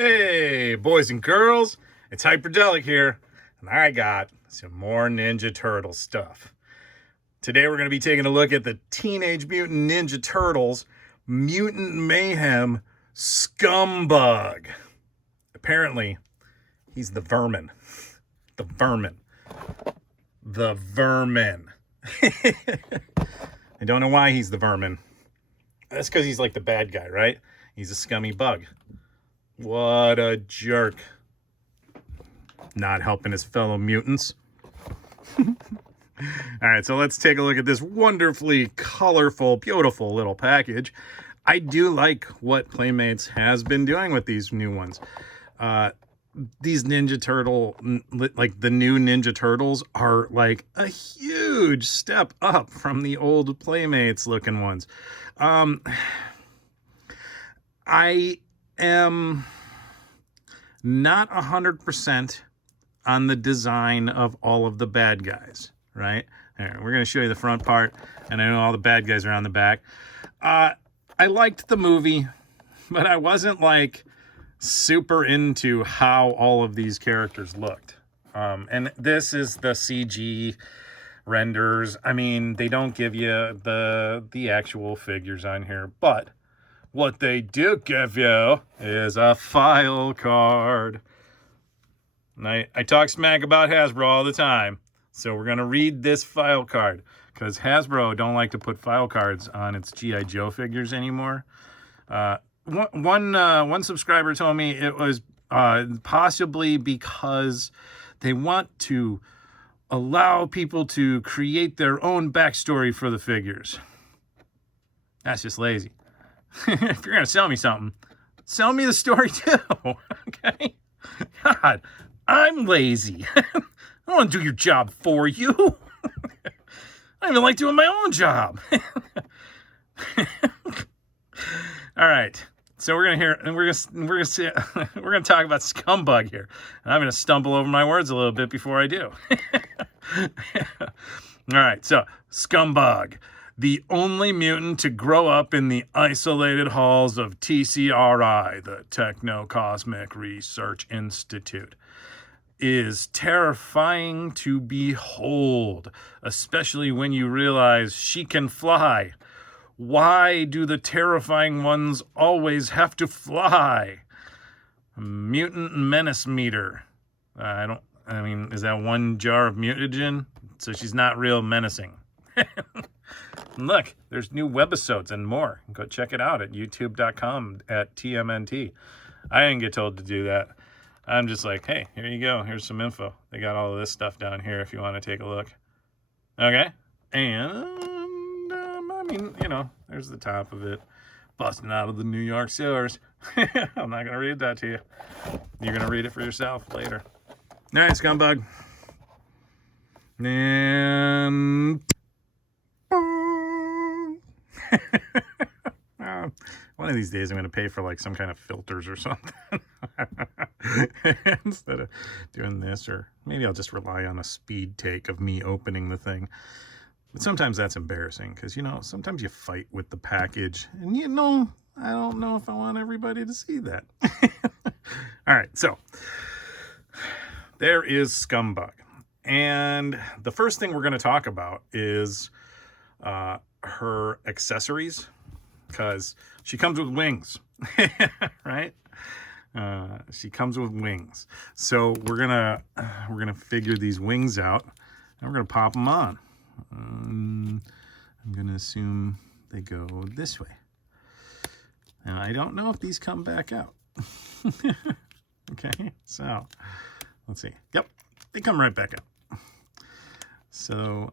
Hey, boys and girls, it's Hyperdellic here, and I got some more Ninja Turtle stuff. Today we're going to be taking a look at the Teenage Mutant Ninja Turtles Mutant Mayhem Scumbug. Apparently, he's the vermin. The vermin. The vermin. I don't know why he's the vermin. That's because he's like the bad guy, right? He's a scummy bug. What a jerk. Not helping his fellow mutants. All right, so let's take a look at this wonderfully colorful, beautiful little package. I do like what Playmates has been doing with these new ones. These Ninja Turtle, like the new Ninja Turtles, are like a huge step up from the old Playmates looking ones. I am not 100% on the design of all of the bad guys, right? Here, we're going to show you the front part, and I know all the bad guys are on the back. I liked the movie, but I wasn't like super into how all of these characters looked. And this is the CG renders. I mean, they don't give you the actual figures on here, but what they do give you is a file card. And I talk smack about Hasbro all the time, so we're going to read this file card, because Hasbro don't like to put file cards on its G.I. Joe figures anymore. One subscriber told me it was possibly because they want to allow people to create their own backstory for the figures. That's just lazy. If you're going to sell me something, sell me the story too, okay? God, I'm lazy. I don't want to do your job for you. I don't even like doing my own job. All right. So we're gonna talk about Scumbug here, and I'm gonna stumble over my words a little bit before I do. All right, so Scumbug, the only mutant to grow up in the isolated halls of TCRI, the Techno-Cosmic Research Institute, is terrifying to behold, especially when you realize she can fly. Why do the terrifying ones always have to fly? Mutant menace meter. Is that one jar of mutagen? So she's not real menacing. Look, there's new webisodes and more. Go check it out at youtube.com at TMNT. I didn't get told to do that. I'm just like, hey, here you go. Here's some info. They got all of this stuff down here if you want to take a look. Okay? And there's the top of it. Busting out of the New York sewers. I'm not going to read that to you. You're going to read it for yourself later. All right, Scumbug. And one of these days I'm going to pay for like some kind of filters or something. Instead of doing this, or maybe I'll just rely on a speed take of me opening the thing. But sometimes that's embarrassing because, sometimes you fight with the package and, I don't know if I want everybody to see that. All right, so there is Scumbug. And the first thing we're going to talk about is her accessories, because she comes with wings, right? She comes with wings. So we're gonna figure these wings out, and we're gonna pop them on. I'm gonna assume they go this way. And I don't know if these come back out. Okay, so let's see. Yep, they come right back out. So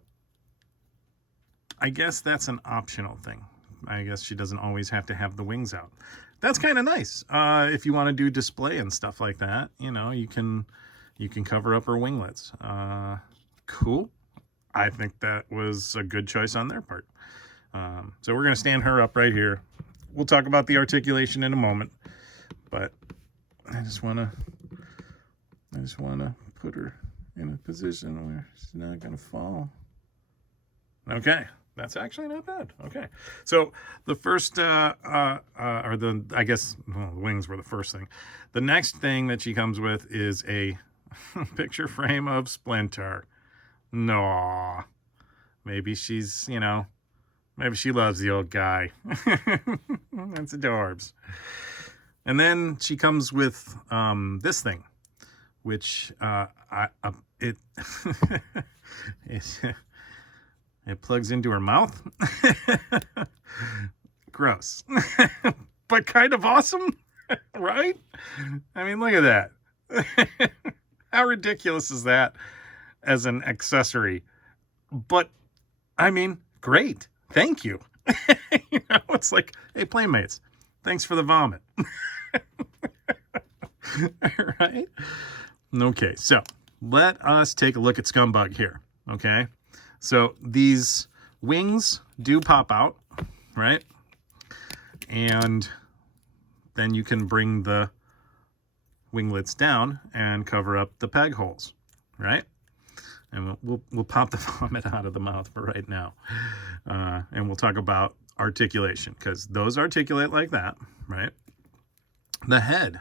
I guess that's an optional thing. I guess she doesn't always have to have the wings out. That's kind of nice. If you want to do display and stuff like that, you can cover up her winglets. Cool. I think that was a good choice on their part. So we're going to stand her up right here. We'll talk about the articulation in a moment, but I just want to put her in a position where she's not going to fall. Okay. That's actually not bad. Okay. So the first, I guess, well, the wings were the first thing. The next thing that she comes with is a picture frame of Splinter. No. Maybe she's, maybe she loves the old guy. That's adorbs. And then she comes with this thing, which it it plugs into her mouth. Gross. But kind of awesome, right? I mean, look at that. How ridiculous is that as an accessory? But, I mean, great. Thank you. It's like, hey, Playmates, thanks for the vomit. Right? Okay, so let us take a look at Scumbug here, okay? So these wings do pop out, right? And then you can bring the winglets down and cover up the peg holes, right? And we'll pop the vomit out of the mouth for right now. And we'll talk about articulation, because those articulate like that, right? The head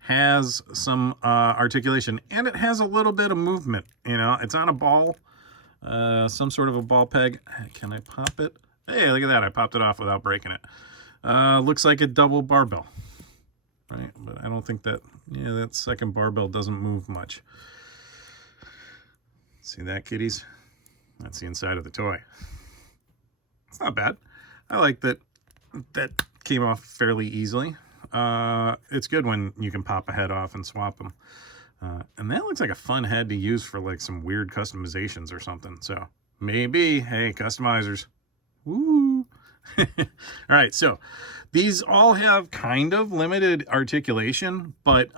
has some articulation, and it has a little bit of movement. It's on a ball, some sort of a ball peg. Can I pop it? Hey, look at that. I popped it off without breaking it. Looks like a double barbell, right? But I don't think that, that second barbell doesn't move much. See that, kitties? That's the inside of the toy. It's not bad. I like that came off fairly easily. It's good when you can pop a head off and swap them. And that looks like a fun head to use for like some weird customizations or something. So maybe, hey, customizers. Woo! All right, so these all have kind of limited articulation, but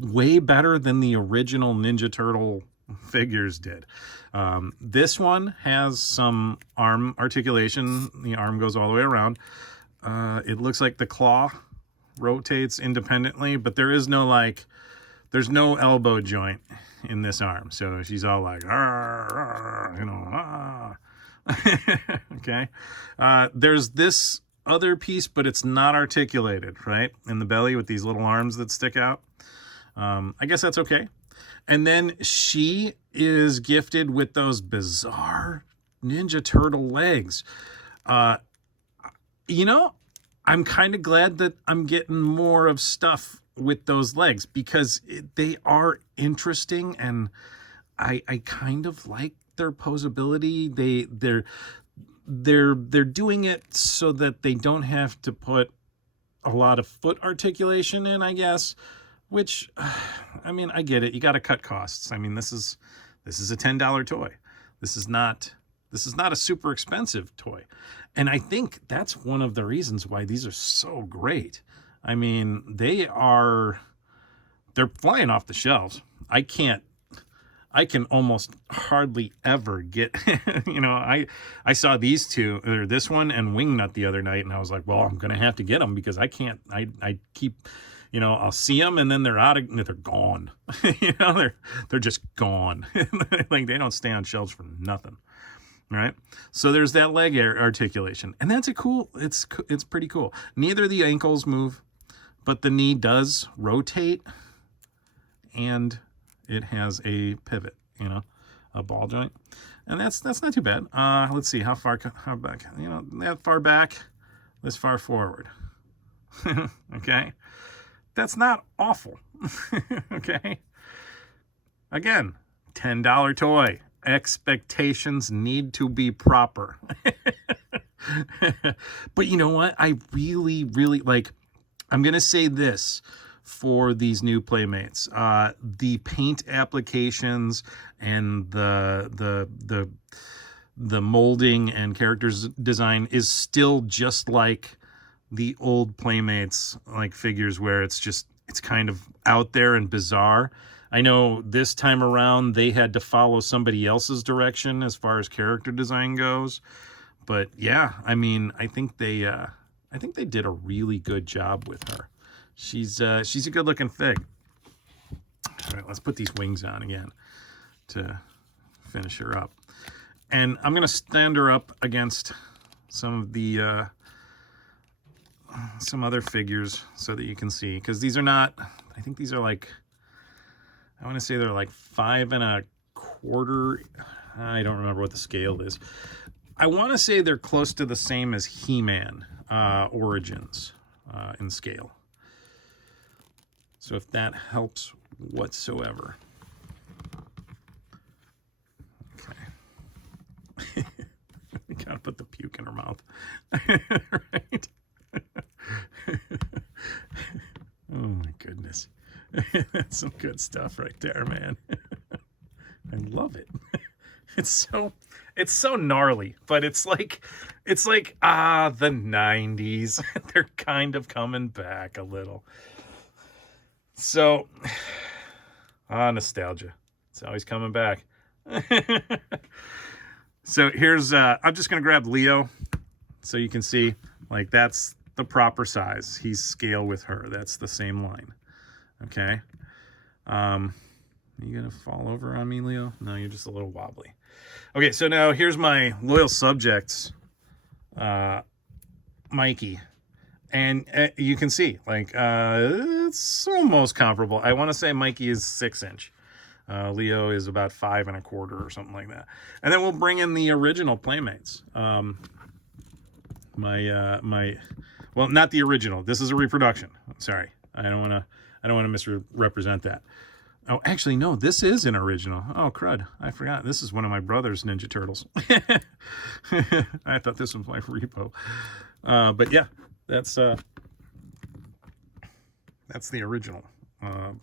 way better than the original Ninja Turtle figures did. This one has some arm articulation. The arm goes all the way around. It looks like the claw rotates independently, but there's no elbow joint in this arm. So she's all like, okay. There's this other piece, but it's not articulated, right? In the belly with these little arms that stick out. I guess that's okay. And then she is gifted with those bizarre Ninja Turtle legs. I'm kind of glad that I'm getting more of stuff with those legs, because they are interesting, and I kind of like their posability. They're doing it so that they don't have to put a lot of foot articulation in, I guess. Which, I mean, I get it. You got to cut costs. I mean, this is a $10 toy. This is not a super expensive toy. And I think that's one of the reasons why these are so great. I mean, they're flying off the shelves. I can almost hardly ever get, I saw these two, or this one and Wingnut the other night, and I was like, well, I'm going to have to get them, because I can't, I keep, I'll see them and then they're gone. They're just gone. Like, they don't stay on shelves for nothing. Right? So there's that leg articulation, and that's it's pretty cool. Neither of the ankles move, but the knee does rotate, and it has a pivot, a ball joint, and that's not too bad. Let's see how back, that far back, this far forward. Okay, that's not awful. Okay, again, $10 toy. Expectations need to be proper. But you know what? I really, really like, I'm going to say this for these new Playmates. The paint applications and the molding and characters design is still just like the old Playmates, like figures, where it's kind of out there and bizarre. I know this time around they had to follow somebody else's direction as far as character design goes, but yeah, I mean, I think they did a really good job with her. She's a good looking fig. All right, let's put these wings on again to finish her up. And I'm going to stand her up against some of the, some other figures so that you can see. Because these are not, I think these are like, I want to say they're like 5 1/4. I don't remember what the scale is. I want to say they're close to the same as He-Man Origins in scale. So if that helps whatsoever. Okay. We gotta put the puke in her mouth. Right? Oh my goodness. That's some good stuff right there, man. I love it. It's so gnarly, but it's like the 90s. They're kind of coming back a little. So nostalgia. It's always coming back. So here's I'm just gonna grab Leo so you can see, like, that's the proper size. He's scale with her. That's the same line. Okay. You gonna fall over on me, Leo? No, you're just a little wobbly. Okay, so now here's my loyal subjects, Mikey. And you can see, like, it's almost comparable. I want to say Mikey is 6-inch. Leo is about 5 1/4 or something like that. And then we'll bring in the original Playmates. Well, not the original. This is a reproduction. Sorry, I don't want to misrepresent that. Oh, actually, no, this is an original. Oh, crud. I forgot. This is one of my brother's Ninja Turtles. I thought this was my repo. But yeah, that's the original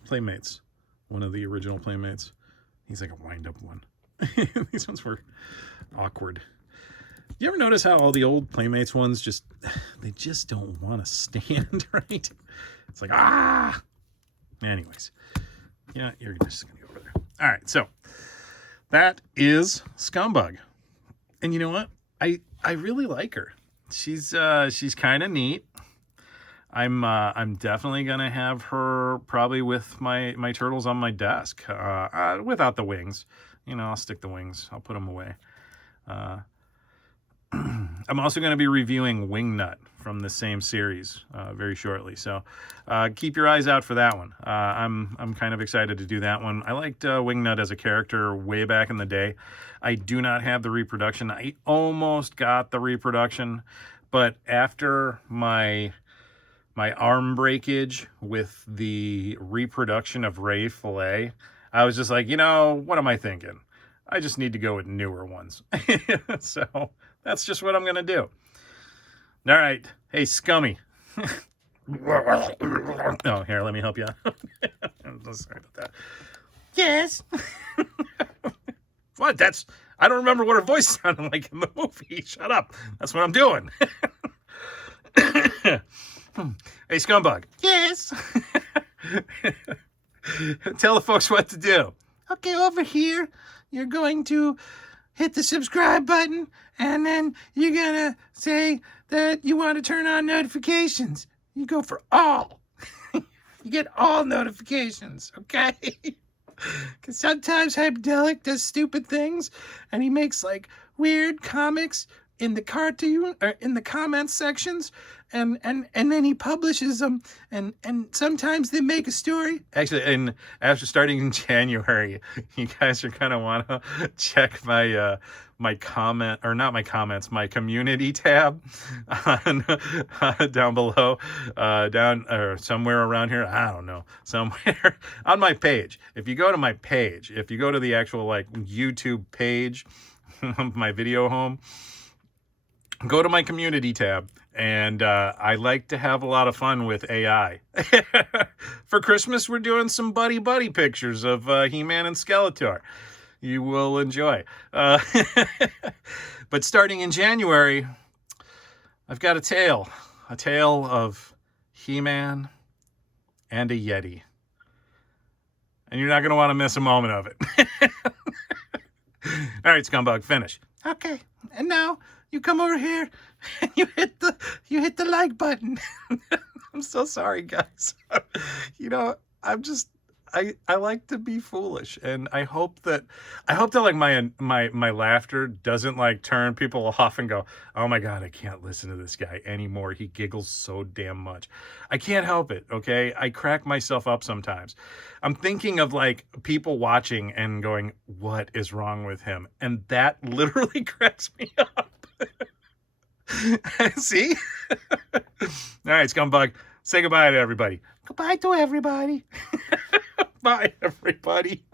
Playmates. One of the original Playmates. He's like a wind-up one. These ones were awkward. You ever notice how all the old Playmates ones they just don't want to stand, right? It's like, ah! Anyways. Yeah, you're just going to go over there. All right, so that is Scumbug. And you know what? I really like her. She's kind of neat. I'm definitely going to have her probably with my turtles on my desk without the wings. You know, I'll stick the wings. I'll put them away. I'm also going to be reviewing Wingnut from the same series very shortly, so keep your eyes out for that one. I'm kind of excited to do that one. I liked Wingnut as a character way back in the day. I do not have the reproduction. I almost got the reproduction, but after my arm breakage with the reproduction of Ray Fillet, I was just like, you know, what am I thinking? I just need to go with newer ones. So that's just what I'm going to do. All right. Hey, Scummy. Oh, here, let me help you out. I'm so sorry about that. Yes. What? I don't remember what her voice sounded like in the movie. Shut up. That's what I'm doing. Hey, Scumbug. Yes. Tell the folks what to do. Okay, over here, you're going to hit the subscribe button, and then you're gonna say that you want to turn on notifications. You go for all. You get all notifications, okay? Because sometimes Hyperdellic does stupid things, and he makes like weird comics in the cartoon or in the comments sections, and then he publishes them, and sometimes they make a story. Actually, and after starting in January, you guys are gonna want to check my my comment, or not my comments, my community tab on down below, down or somewhere around here. I don't know, somewhere on my page. If you go to my page, if you go to the actual like YouTube page, my video home, go to my community tab, and I like to have a lot of fun with AI. For Christmas, we're doing some buddy pictures of He-Man and Skeletor. You will enjoy. But starting in January, I've got a tale of He-Man and a Yeti. And you're not going to want to miss a moment of it. All right, Scumbug, finish. Okay, and now you come over here and you hit the like button. I'm so sorry, guys. You know, I like to be foolish, and I hope that like my laughter doesn't like turn people off and go, oh my God, I can't listen to this guy anymore. He giggles so damn much. I can't help it. Okay, I crack myself up sometimes. I'm thinking of like people watching and going, what is wrong with him? And that literally cracks me up. See? All right, Scumbug, say goodbye to everybody. Goodbye to everybody. Bye, everybody.